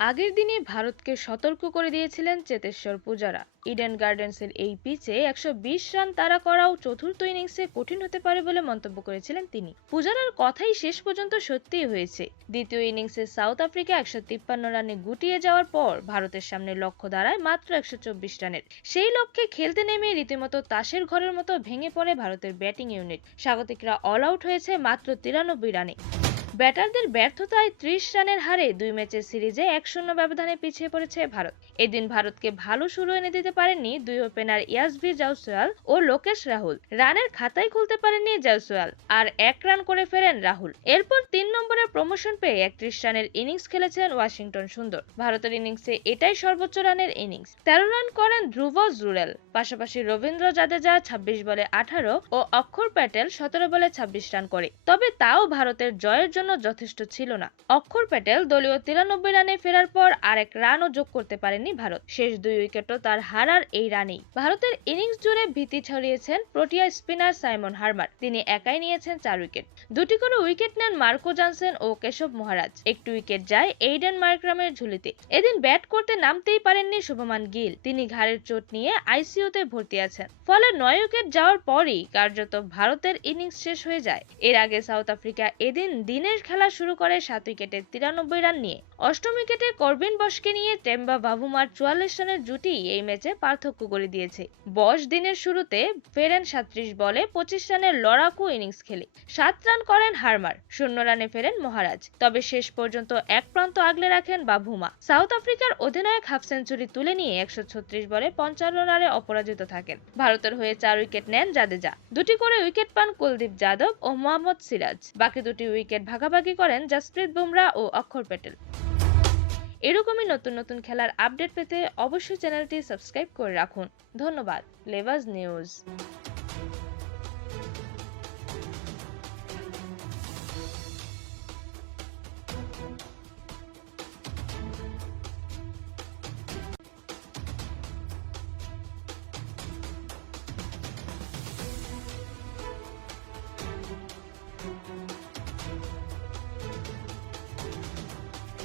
আগের দিনে ভারতকে সতর্ক করে দিয়েছিলেন চেতেশ্বর পূজারা। ইডেন গার্ডেন্সের এই পিচে ১২০ রান তাড়া করাও চতুর্থ ইনিংসে কঠিন হতে পারে বলে মন্তব্য করেছিলেন তিনি। পূজারার কথাই শেষ পর্যন্ত সত্যিই হয়েছে। দ্বিতীয় ইনিংসে সাউথ আফ্রিকা ১৫৩ রানে গুটিয়ে যাওয়ার পর ভারতের সামনে লক্ষ্য দাঁড়ায় মাত্র ১২৪ রানের। সেই লক্ষ্যে খেলতে নেমে রীতিমতো তাসের ঘরের মতো ভেঙে পড়ে ভারতের ব্যাটিং ইউনিট। স্বাগতিকরা অল আউট হয়েছে মাত্র ৯৩ রানে। ব্যাটারদের ব্যর্থতায় ৩০ রানের হারে ২ ম্যাচের সিরিজে ১-০ ব্যবধানে পিছিয়ে পড়েছে ভারত। এদিন ভারতকে ভালো শুরু এনে দিতে পারেননি দুই ওপেনার ইয়াজভি জয়সওয়াল ও লোকেশ রাহুল। রানের খাতাই খুলতে পারেননি জয়সওয়াল, আর ১ রান করে ফেরেন রাহুল। এরপর ৩ নম্বরের প্রমোশন পেয়ে ৩১ রানের ইনিংস খেলেছেন ওয়াশিংটন সুন্দর। ভারতের ইনিংসে এটাই সর্বোচ্চ রানের ইনিংস। ১৩ রান করেন ধ্রুব জুরেল। পাশাপাশি রবীন্দ্র জাদেজা ২৬ বলে ১৮ ও অক্ষর প্যাটেল ১৭ বলে ২৬ রান করে। তবে তাও ভারতের জয়ের জন্য যথেষ্ট ছিল না। অক্ষর প্যাটেল দলীয় ৯৩ রানে ফেরার পর আরেক রানও যোগ করতে পারেনি ভারত। শেষ ২ উইকেটও তার হারার এই রানেই। ভারতের ইনিংস জুড়ে ভীতি ছড়িয়েছেন প্রোটিয়া স্পিনার সাইমন হার্মার। তিনি একাই নিয়েছেন ৪ উইকেট। দুটি করে উইকেট নেন মার্কো জনসন ও কেশব মহারাজ। একটি উইকেট যায় এইডেন মার্করামের ঝুলিতে। এদিন ব্যাট করতে নামতেই পারেননি শুভমান গিল। তিনি ঘাড়ের চোট নিয়ে আইসিইউতে ভর্তি আছেন। ফলে ৯ উইকেট যাওয়ার পরই কার্যত ভারতের ইনিংস শেষ হয়ে যায়। এর আগে সাউথ আফ্রিকা এদিন দিনের খেলা শুরু করে ৭ উইকেটে ৯৩ রান নিয়ে। অষ্টম উইকেটে করবিন বসকে নিয়ে টেম্বা বাভুমার ৪৪ রানের জুটি এই ম্যাচে পার্থক্য করে দিয়েছে। বস দিনের শুরুতে ফেরেন ৩৭ বলে ২৫ রানের লড়াকু ইনিংস খেলে ৭ রান করেন হার্মার। ০ রানে ফেরেন মহারাজ। তবে শেষ পর্যন্ত এক প্রান্ত আগলে রাখেন বাভুমা। সাউথ আফ্রিকার অধিনায়ক হাফ সেঞ্চুরি তুলে নিয়ে ১৩৬ বলে ৫৫ রানে অপরাজিত থাকেন। ভারতের হয়ে ৪ উইকেট নেন জাদেজা। দুটি করে উইকেট পান কুলদীপ যাদব ও মোহাম্মদ সিরাজ। বাকি দুটি উইকেট ভাগাভাগি করেন জসপ্রীত বুমরা ও অক্ষর প্যাটেল। এরকমই নতুন নতুন খেলার আপডেট পেতে অবশ্যই চ্যানেলটি সাবস্ক্রাইব করে রাখুন। ধন্যবাদ। লেভাজ নিউজ।